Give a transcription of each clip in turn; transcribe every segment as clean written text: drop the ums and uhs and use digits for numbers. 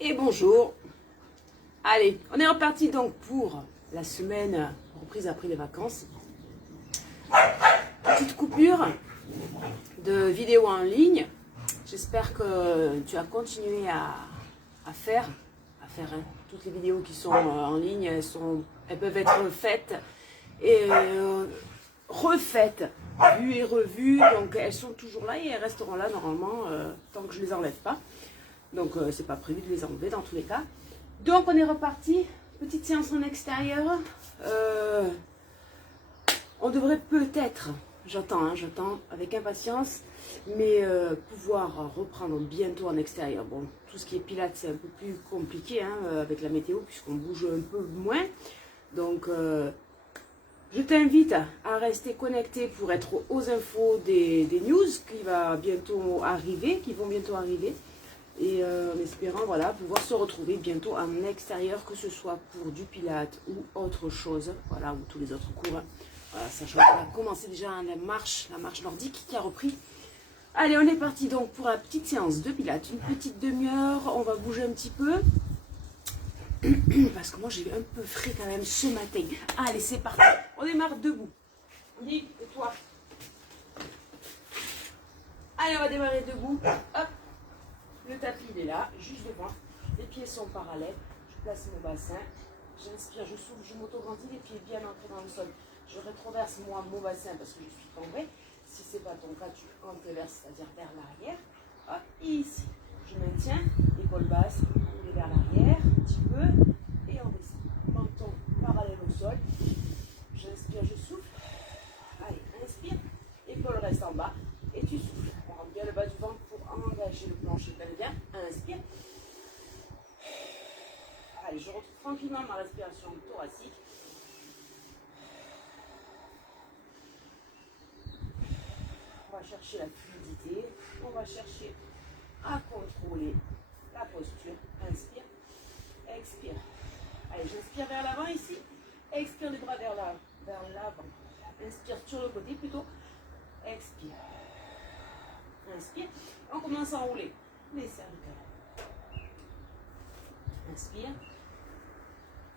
Et bonjour. Allez, on est reparti donc pour la semaine reprise après les vacances. Petite coupure de vidéos en ligne. J'espère que tu as continué à faire hein. Toutes les vidéos qui sont en ligne, elles peuvent être faites et refaites, vues et revues. Donc elles sont toujours là et elles resteront là normalement tant que je ne les enlève pas. Donc c'est pas prévu de les enlever dans tous les cas. Donc on est reparti, petite séance en extérieur. On devrait peut-être, j'attends avec impatience, mais pouvoir reprendre bientôt en extérieur. Bon, tout ce qui est pilates c'est un peu plus compliqué hein, avec la météo puisqu'on bouge un peu moins. Donc je t'invite à rester connecté pour être aux infos des news qui vont bientôt arriver. Et en espérant voilà, pouvoir se retrouver bientôt en extérieur, que ce soit pour du pilates ou autre chose, voilà, ou tous les autres cours. Voilà, sachant qu'on a commencé déjà la marche nordique qui a repris. Allez, on est parti donc pour la petite séance de pilates, une petite demi-heure, on va bouger un petit peu. Parce que moi j'ai eu un peu frais quand même ce matin. Allez, c'est parti, on démarre debout. Nick, et toi? Allez, on va démarrer debout. Hop. Le tapis il est là, juste devant. Les pieds sont parallèles. Je place mon bassin. J'inspire, je souffle, je m'auto-grandis, les pieds bien ancrés dans le sol. Je rétroverse moi mon bassin parce que je suis cambrée. Si ce n'est pas ton cas, tu antéverses, c'est-à-dire vers l'arrière. Hop, et ici. Je maintiens, épaule basse, et vers l'arrière, un petit peu, et on descend. Menton parallèle au sol. J'inspire, je souffle. Allez, inspire, épaule reste en bas, et tu souffles. On rentre bien le bas du ventre pour engager le plancher pelvien. Inspire. Allez, je retrouve tranquillement ma respiration thoracique. On va chercher la fluidité. On va chercher à contrôler la posture. Inspire. Expire. Allez, j'inspire vers l'avant ici. Expire les bras vers l'avant. Inspire sur le côté plutôt. Expire. Inspire. On commence à enrouler les cervicales. Inspire.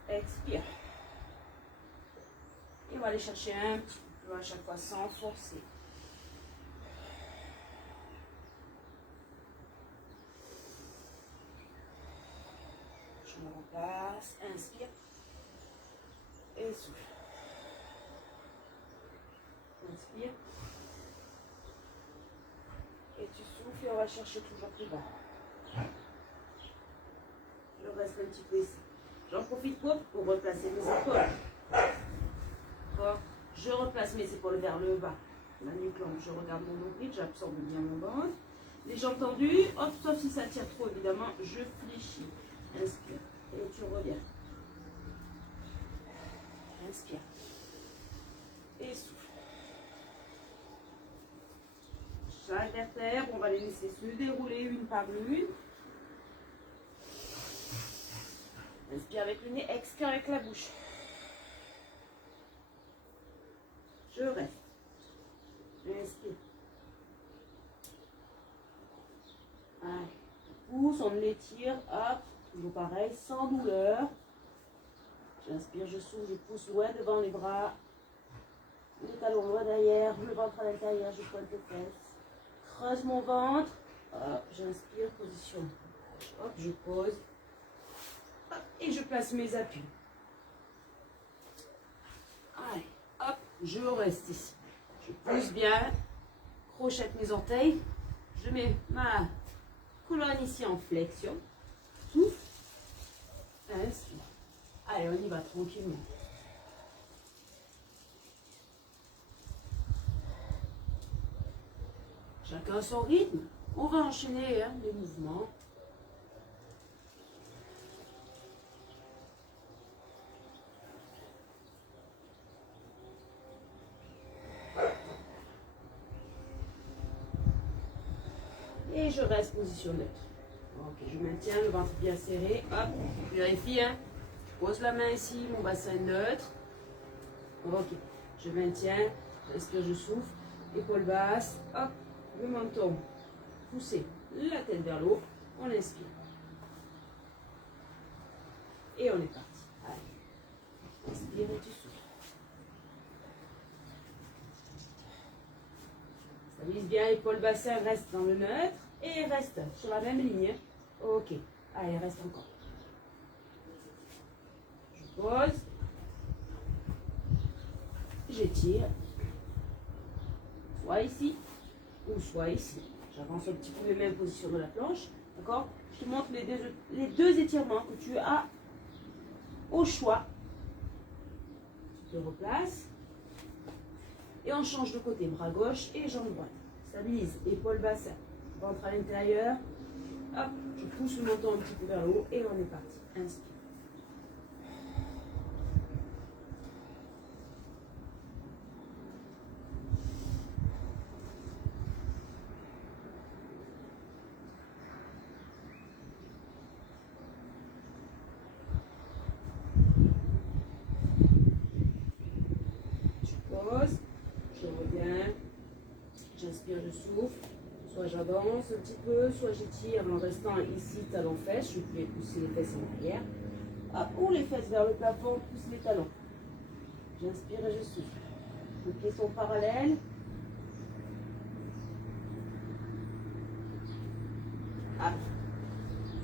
Expire. Et on va aller chercher un petit peu plus à chaque fois sans forcer. Je me replace. Inspire. Et souffle. Inspire. Et tu souffles et on va chercher toujours plus bas. Je reste un petit peu ici. J'en profite pour replacer mes épaules. Je replace mes épaules vers le bas. La nuque longue, je regarde mon nombril, j'absorbe bien mon ventre. Les jambes tendues, hop, sauf si ça tire trop évidemment, je fléchis. Inspire et tu reviens. Inspire. Et souffle. Chaque vertèbre, on va les laisser se dérouler une par une. Inspire avec le nez, expire avec la bouche. Je reste. Inspire. Allez, on pousse, on l'étire, hop, toujours pareil, sans douleur. J'inspire, je souffle, je pousse loin devant les bras. Les talons loin derrière, le ventre à l'intérieur, je pointe les fesses. Creuse mon ventre. Hop, j'inspire, position. Hop, je pose. Hop, et je place mes appuis. Allez, hop, je reste ici. Je pousse bien, crochette mes orteils. Je mets ma colonne ici en flexion. Souffle. Inspire. Allez, on y va tranquillement. Chacun son rythme. On va enchaîner les mouvements. Et je reste position neutre. Ok, je maintiens le ventre bien serré. Hop, vérifie. Pose la main ici, mon bassin neutre. Ok, je maintiens. J'inspire, je souffle. Épaule basse. Hop, le menton poussé, la tête vers le haut. On inspire. Et on est parti. Allez. Inspire et tu souffles. Stabilise bien l'épaule bassin, reste dans le neutre. Et reste sur la même ligne. Ok. Allez, reste encore. Je pose. J'étire. Soit ici ou soit ici. J'avance un petit peu les mêmes positions de la planche. D'accord? Je te montre les deux étirements que tu as au choix. Tu te replaces. Et on change de côté. Bras gauche et jambe droite. Stabilise. Épaule bassin. Ventre à l'intérieur. Hop. Je pousse le menton un petit peu vers le haut. Et on est parti. Inspire. Je reviens, j'inspire, je souffle, soit j'avance un petit peu, soit j'étire en restant ici, talons fesses, je peux pousser les fesses en arrière, ou les fesses vers le plafond, pousse les talons, j'inspire et je souffle, les pieds sont parallèles,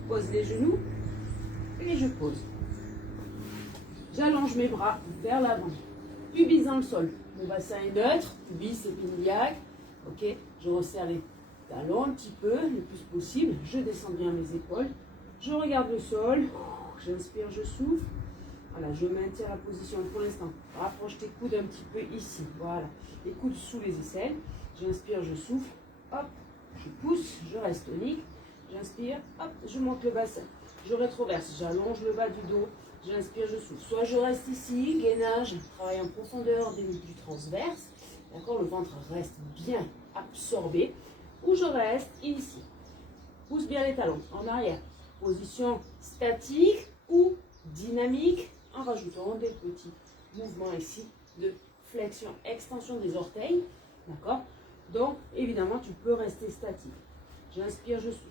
pose les genoux, et je pose, j'allonge mes bras vers l'avant, pubis dans le sol. Mon bassin est neutre, pubis épiniaque. Ok, je resserre les talons un petit peu, le plus possible. Je descends bien mes épaules. Je regarde le sol. J'inspire, je souffle. Voilà, je maintiens la position pour l'instant. Rapproche tes coudes un petit peu ici. Voilà, les coudes sous les aisselles. J'inspire, je souffle. Hop, je pousse, je reste tonique. J'inspire, hop, je monte le bassin. Je rétroverse, j'allonge le bas du dos. J'inspire, je souffle. Soit je reste ici, gainage, travail en profondeur du transverse. D'accord, le ventre reste bien absorbé. Ou je reste ici. Pousse bien les talons en arrière. Position statique ou dynamique en rajoutant des petits mouvements ici de flexion, extension des orteils. D'accord? Donc, évidemment, tu peux rester statique. J'inspire, je souffle.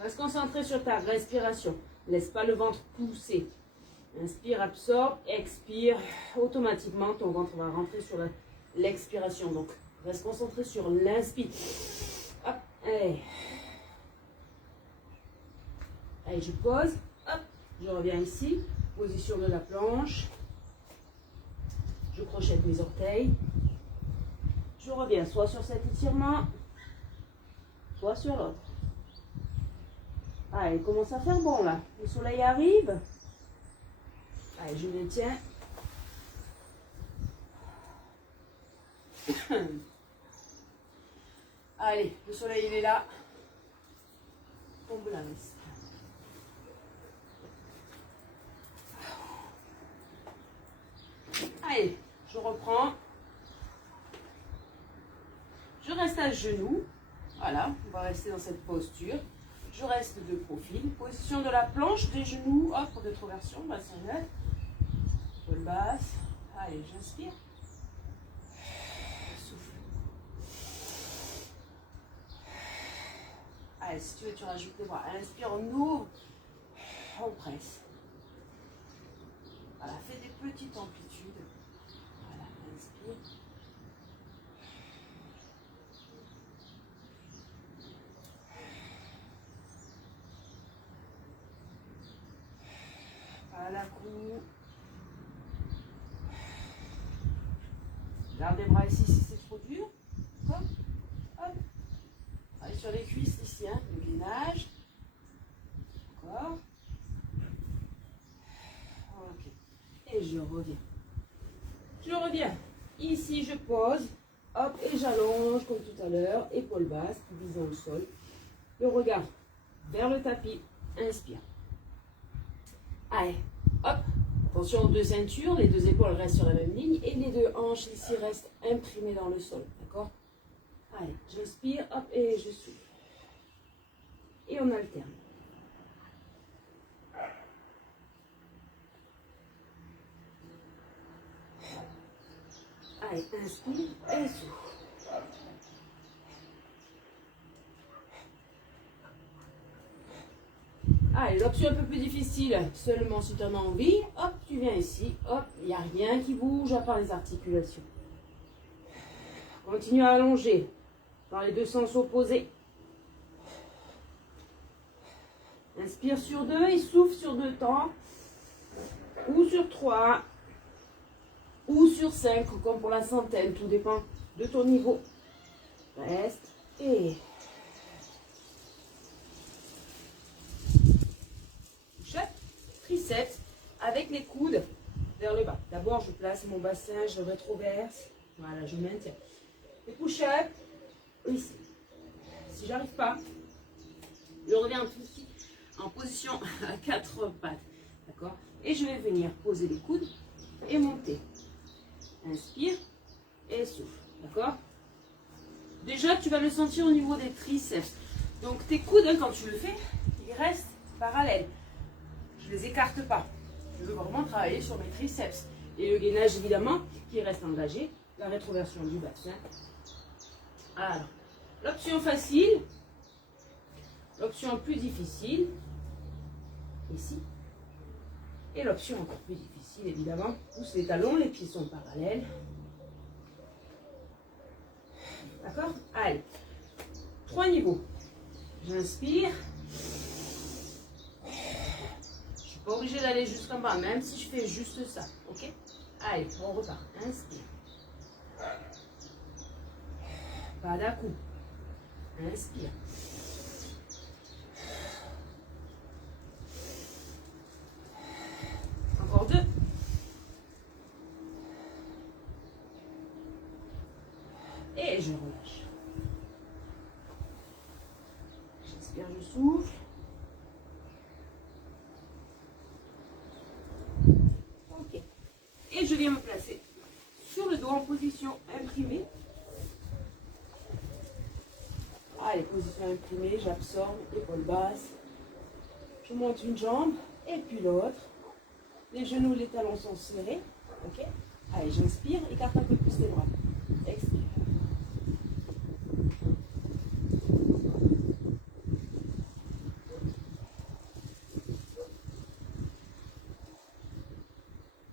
Reste concentré sur ta respiration. Laisse pas le ventre pousser. Inspire, absorbe, expire. Automatiquement, ton ventre va rentrer sur l'expiration. Donc, reste concentré sur l'inspire. Hop, allez. Allez, je pose. Hop, je reviens ici. Position de la planche. Je crochette mes orteils. Je reviens soit sur cet étirement, soit sur l'autre. Allez, il commence à faire bon là. Le soleil arrive. Allez, je maintiens. Allez, le soleil il est là. Tombe la veste. Allez, je reprends. Je reste à genoux. Voilà, on va rester dans cette posture. Je reste de profil. Position de la planche, des genoux, hop, rétroversion, bassin neutre. Épaule basse. Allez, j'inspire. Souffle. Allez, si tu veux, tu rajoutes les bras. Inspire, on ouvre. On presse. Voilà, fais des petites amplitudes. Voilà, inspire. À la cour. Garde les bras ici si c'est trop dur. Hop, hop. Allez sur les cuisses ici, hein, le gainage. Encore. Ok. Et je reviens. Je reviens. Ici, je pose. Hop, et j'allonge comme tout à l'heure. Épaule basse, pubis dans le sol. Le regard vers le tapis. Inspire. Allez, hop. Attention aux deux ceintures, les deux épaules restent sur la même ligne et les deux hanches ici restent imprimées dans le sol, d'accord? Allez, j'inspire, hop, et je souffle. Et on alterne. Allez, inspire et souffle. Allez, l'option un peu plus difficile, seulement si tu en as envie. Hop, tu viens ici. Hop, il n'y a rien qui bouge à part les articulations. Continue à allonger dans les deux sens opposés. Inspire sur 2 et souffle sur 2 temps. Ou sur 3. Ou sur 5, comme pour la centaine. Tout dépend de ton niveau. Reste et... push-up, triceps, avec les coudes vers le bas. D'abord, je place mon bassin, je rétroverse. Voilà, je maintiens. Les push-up, ici. Si j'arrive pas, je reviens ici en position à 4 pattes. D'accord? Et je vais venir poser les coudes et monter. Inspire et souffle. D'accord? Déjà, tu vas le sentir au niveau des triceps. Donc, tes coudes, hein, quand tu le fais, ils restent parallèles. Je ne les écarte pas. Je veux vraiment travailler sur mes triceps. Et le gainage, évidemment, qui reste engagé. La rétroversion du bassin. Alors, l'option facile. L'option plus difficile. Ici. Et l'option encore plus difficile, évidemment. Pousse les talons, les pieds sont parallèles. D'accord? Allez. 3 niveaux. J'inspire. Je ne suis pas obligée d'aller jusqu'en bas, même si je fais juste ça. Ok? Allez, on repart. Inspire. Pas d'un coup. Inspire. Encore 2. Et je relâche. J'inspire, je souffle. Ok. Et je viens me placer sur le dos en position imprimée. Allez, position imprimée, j'absorbe, épaule basse. Je monte une jambe et puis l'autre. Les genoux, les talons sont serrés. Ok. Allez, j'inspire, écarte un peu plus les bras. Expire.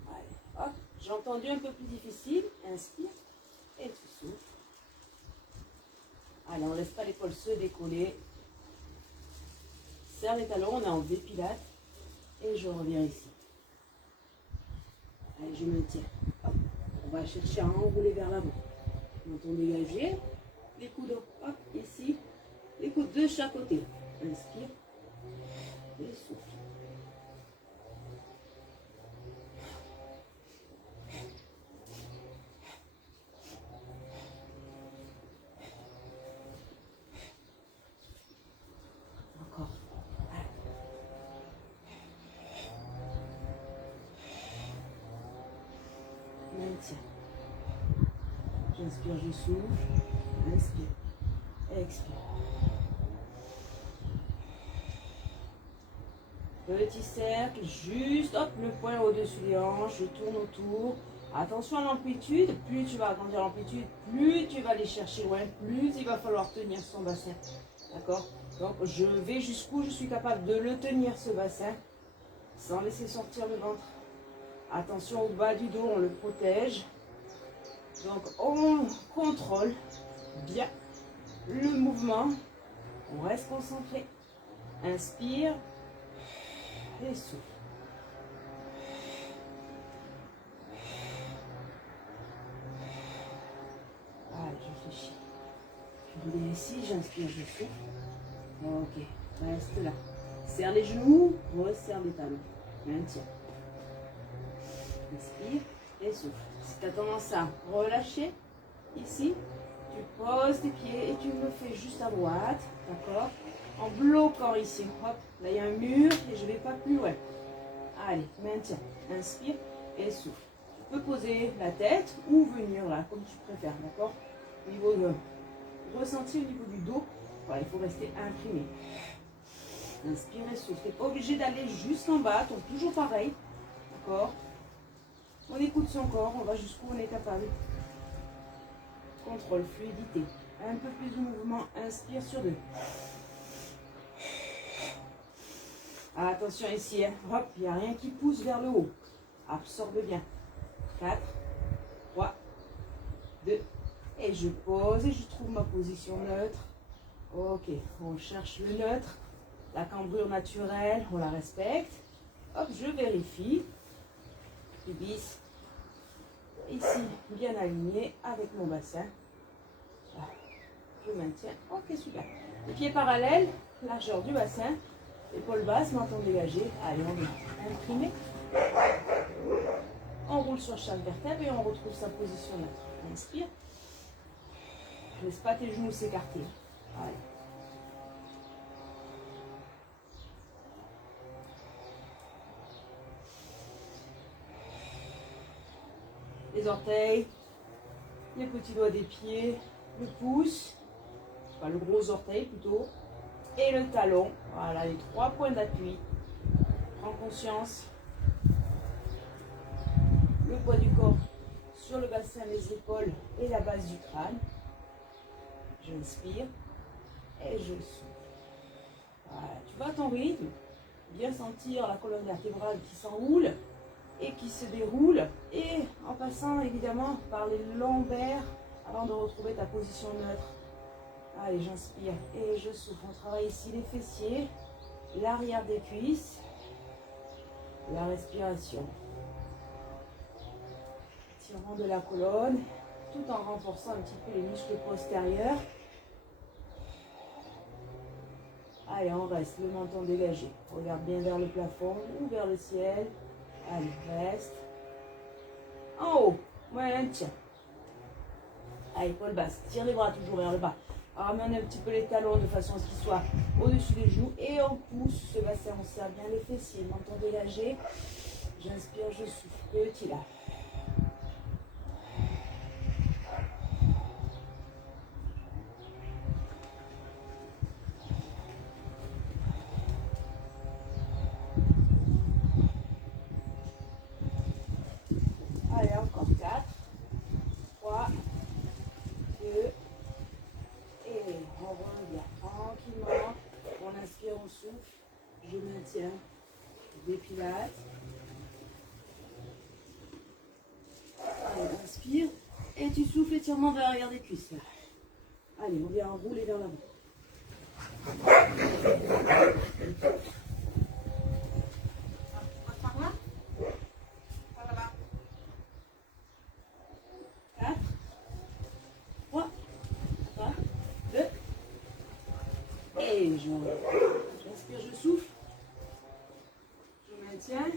Allez, hop. J'ai entendu un peu plus difficile. Inspire et tu souffles. Allez, on ne laisse pas l'épaule se décoller. Serre les talons, on est en V-Pilates. Et je reviens ici. Allez, je me tiens. Hop. On va chercher à enrouler vers l'avant. Menton dégagé. Les coudes, hop, ici. Les coudes de chaque côté. Inspire. Et souffle. Encore. Maintiens. J'inspire, je souffle. Inspire. Expire. Petit cercle, juste hop, le poing au-dessus des hanches, je tourne autour. Attention à l'amplitude, plus tu vas agrandir l'amplitude, plus tu vas aller chercher loin, plus il va falloir tenir son bassin. D'accord? Donc je vais jusqu'où je suis capable de le tenir ce bassin, sans laisser sortir le ventre. Attention au bas du dos, on le protège. Donc on contrôle bien le mouvement. On reste concentré. Inspire et souffle. Allez, je réfléchis. Je vais ici, j'inspire, je souffle. Ok, reste là. Serre les genoux, resserre les talons. Maintiens. Inspire et souffle. Si tu as tendance à relâcher, ici, tu poses tes pieds et tu me fais juste à droite, d'accord? En bloquant ici, hop, là il y a un mur et je ne vais pas plus loin. Allez, maintiens, inspire et souffle. Tu peux poser la tête ou venir là, comme tu préfères, d'accord? Au niveau de ressenti, au niveau du dos, voilà, il faut rester imprimé. Inspire et souffle. Tu n'es pas obligé d'aller jusqu'en bas, donc toujours pareil, d'accord? On écoute son corps, on va jusqu'où on est capable. Contrôle, fluidité. Un peu plus de mouvement, inspire sur 2. Ah, attention ici, hein. Hop, il n'y a rien qui pousse vers le haut. Absorbe bien. 4, 3, 2, et je pose et je trouve ma position neutre. Ok, on cherche le neutre. La cambrure naturelle, on la respecte. Hop, je vérifie. Pubis. Ici, bien aligné avec mon bassin. Voilà. Je maintiens. Ok, super. Les pieds parallèles, largeur du bassin. Épaules basses, menton dégagé. Allez, on va imprimer. On roule sur chaque vertèbre et on retrouve sa position neutre. On inspire. Laisse pas tes genoux s'écarter. Allez. Les orteils, les petits doigts des pieds, le pouce, enfin le gros orteil plutôt, et le talon. Voilà, les 3 points d'appui. Prends conscience. Le poids du corps sur le bassin, les épaules et la base du crâne. J'inspire et je souffle. Voilà, tu vas à ton rythme. Bien sentir la colonne vertébrale qui s'enroule et qui se déroule, et en passant évidemment par les lombaires avant de retrouver ta position neutre. Allez, j'inspire et je souffle. On travaille ici les fessiers, l'arrière des cuisses, la respiration. Tirement de la colonne, tout en renforçant un petit peu les muscles postérieurs. Allez, on reste, le menton dégagé. Regarde bien vers le plafond ou vers le ciel. Allez, reste. En haut, maintien. Allez, épaule basse. Tire les bras toujours vers le bas. Ramène un petit peu les talons de façon à ce qu'ils soient au-dessus des genoux. Et on pousse ce bassin, on serre bien les fessiers. Menton dégagé. J'inspire, je souffle. Petit là. Allez, encore 4, 3, 2, et on revient tranquillement. On inspire, on souffle. Je maintiens des pilates. Allez, on inspire. Et tu souffles, étirement vers l'arrière des cuisses. Allez, on vient enrouler vers l'avant. Et j'inspire, je souffle, je maintiens,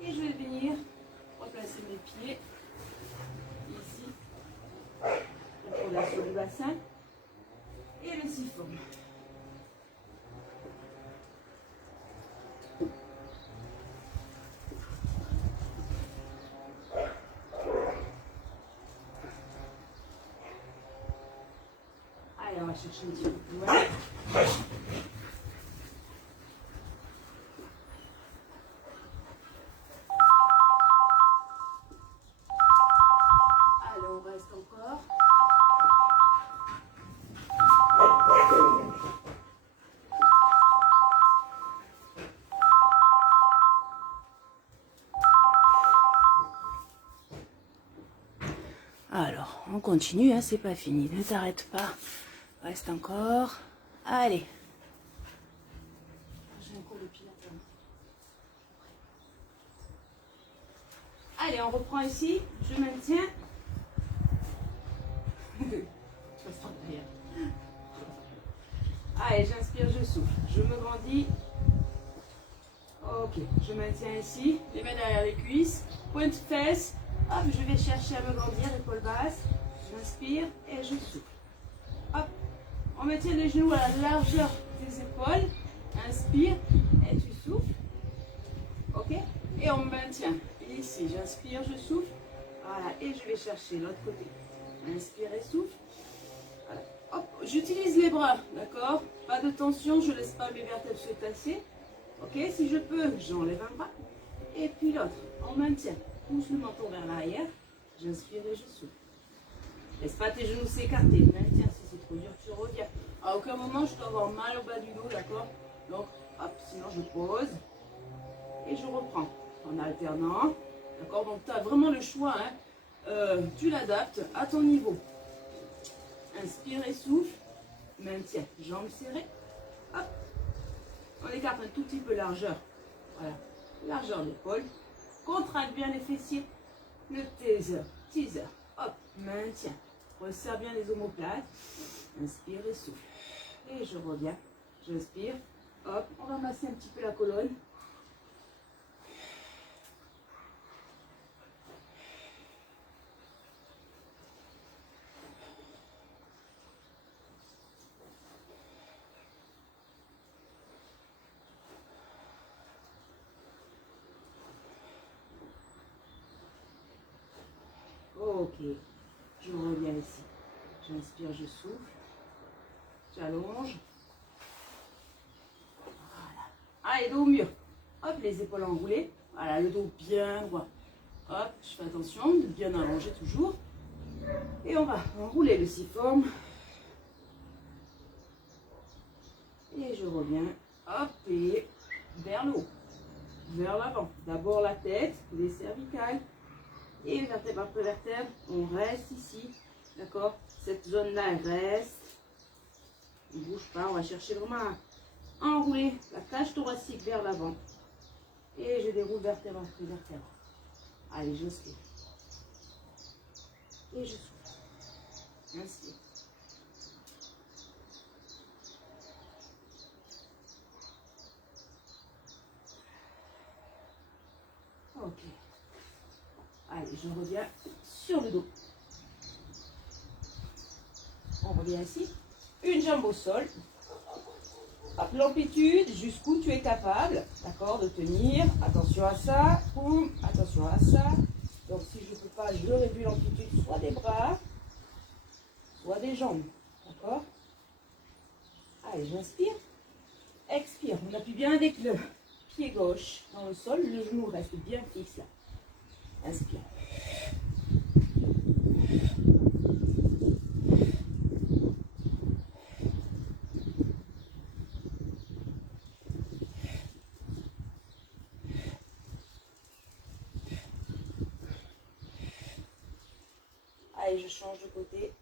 et je vais venir replacer mes pieds ici, sur le bassin, et le siphon. Allez, on va chercher un petit peu plus loin. Allez, on reste encore. Alors, on continue, hein, c'est pas fini. Ne t'arrête pas. Reste encore. Allez. J'ai un cours de pilates. Allez, on reprend ici. Je maintiens. Allez, j'inspire, je souffle. Je me grandis. Ok, je maintiens ici. Les mains derrière les cuisses. Pointe fesses. Hop, je vais chercher à me grandir, épaule basse. J'inspire et je souffle. Hop. On maintient les genoux à la largeur des épaules. Inspire et tu souffles. Ok. Et on maintient. Ici, j'inspire, je souffle. Voilà. Et je vais chercher l'autre côté. Inspire et souffle. Voilà. Hop. J'utilise les bras. D'accord. Pas de tension. Je ne laisse pas mes vertèbres se tasser. Ok. Si je peux, j'enlève un bras. Et puis l'autre. On maintient. Pousse le menton vers l'arrière. J'inspire et je souffle. Laisse pas tes genoux s'écarter. Maintiens. Si c'est trop dur, tu reviens. À aucun moment, je dois avoir mal au bas du dos, d'accord? Donc, Hop, sinon je pose. Et je reprends en alternant. D'accord? Donc tu as vraiment le choix. Hein. Tu l'adaptes à ton niveau. Inspire et souffle. Maintiens. Jambes serrées. Hop. On écarte un tout petit peu largeur. Voilà. Largeur d'épaule. Contracte bien les fessiers. Le teaser. Teaser. Hop. Maintiens. Resserre bien les omoplates. Inspire et souffle. Et je reviens. J'inspire. Hop. On va masser un petit peu la colonne. Ok, je reviens ici. J'inspire, je souffle. J'allonge. Voilà. Allez, dos au mur. Hop, les épaules enroulées. Voilà, le dos bien droit. Hop, je fais attention de bien allonger toujours. Et on va enrouler le siforme. Et je reviens. Hop, et vers le haut. Vers l'avant. D'abord la tête, les cervicales. Et vertèbre après vertèbre, on reste ici, d'accord? Cette zone-là, elle reste. On ne bouge pas, on va chercher vraiment à enrouler la cage thoracique vers l'avant. Et je déroule vertèbre après vertèbre. Allez, j'inspire. Et je souffle. Inspire. Ok. Allez, je reviens sur le dos. On revient ici. Une jambe au sol. Hop, l'amplitude, jusqu'où tu es capable, d'accord, de tenir. Attention à ça. Boum, attention à ça. Donc, si je ne peux pas, je réduis l'amplitude soit des bras, soit des jambes. D'accord? Allez, j'inspire. Expire. On appuie bien avec le pied gauche dans le sol. Le genou reste bien fixe là. Inspire. Allez, je change de côté.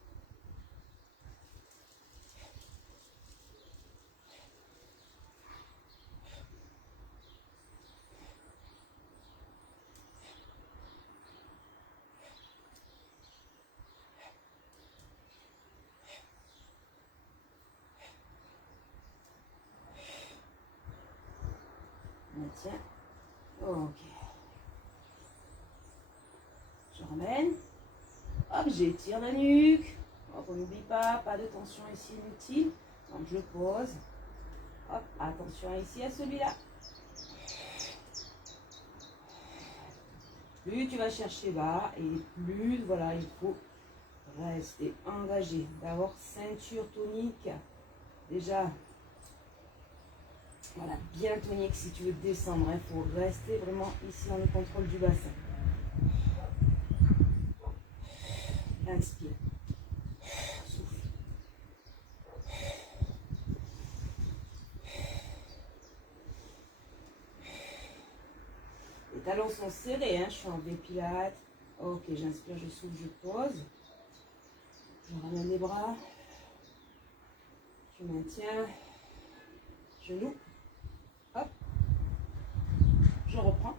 Tiens. Ok. Je ramène. Hop, j'étire la nuque. Hop, on n'oublie pas, pas de tension ici inutile. Donc je pose. Hop, attention ici à celui-là. Plus tu vas chercher bas et plus, voilà, il faut rester engagé. D'abord, ceinture tonique. Déjà, voilà, bien tonique si tu veux descendre. Il faut rester vraiment ici dans le contrôle du bassin. Inspire. Souffle. Les talons sont serrés, hein, je suis en V-Pilates. Ok, j'inspire, je souffle, je pose. Je ramène les bras. Je maintiens. Genou. Hop. Je reprends.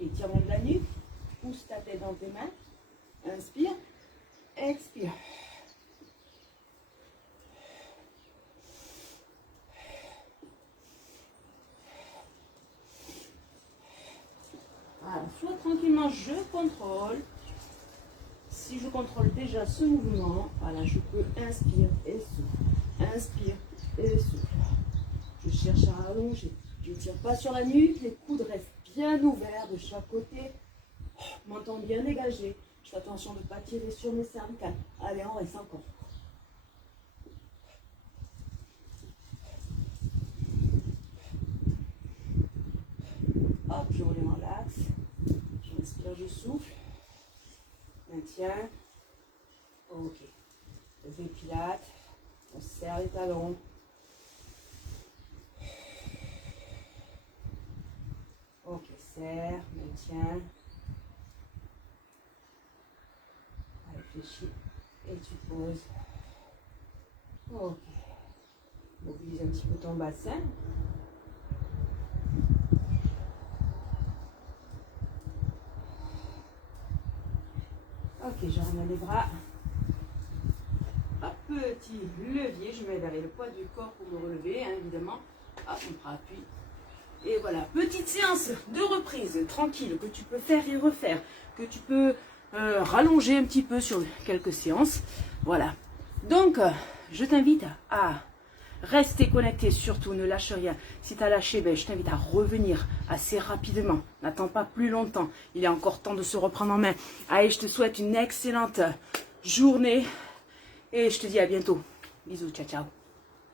Étirement de la nuque. Pousse ta tête dans tes mains. Inspire. Expire. Voilà, soit tranquillement, je contrôle. Si je contrôle déjà ce mouvement, voilà, je peux inspire et souffle. Inspire et souffle. Je cherche à allonger. Je ne tire pas sur la nuque, les coudes restent bien ouverts de chaque côté. Menton bien dégagé. Je fais attention de ne pas tirer sur mes cervicales. Allez, on reste encore. Hop, je relève en l'axe. J'inspire, je souffle. Maintiens. Ok. V-Pilates. On serre les talons. serre, maintien. Réfléchis et tu poses. Ok. Mobilise un petit peu ton bassin. Ok, je ramène les bras. Hop, petit levier, je mets vers le poids du corps pour me relever, hein, évidemment. Hop, on prend appui. Et voilà, petite séance de reprise tranquille que tu peux faire et refaire, que tu peux rallonger un petit peu sur quelques séances. Voilà. Donc, je t'invite à rester connecté, surtout ne lâche rien. Si tu as lâché, ben, je t'invite à revenir assez rapidement. N'attends pas plus longtemps. Il est encore temps de se reprendre en main. Allez, je te souhaite une excellente journée et je te dis à bientôt. Bisous, ciao, ciao.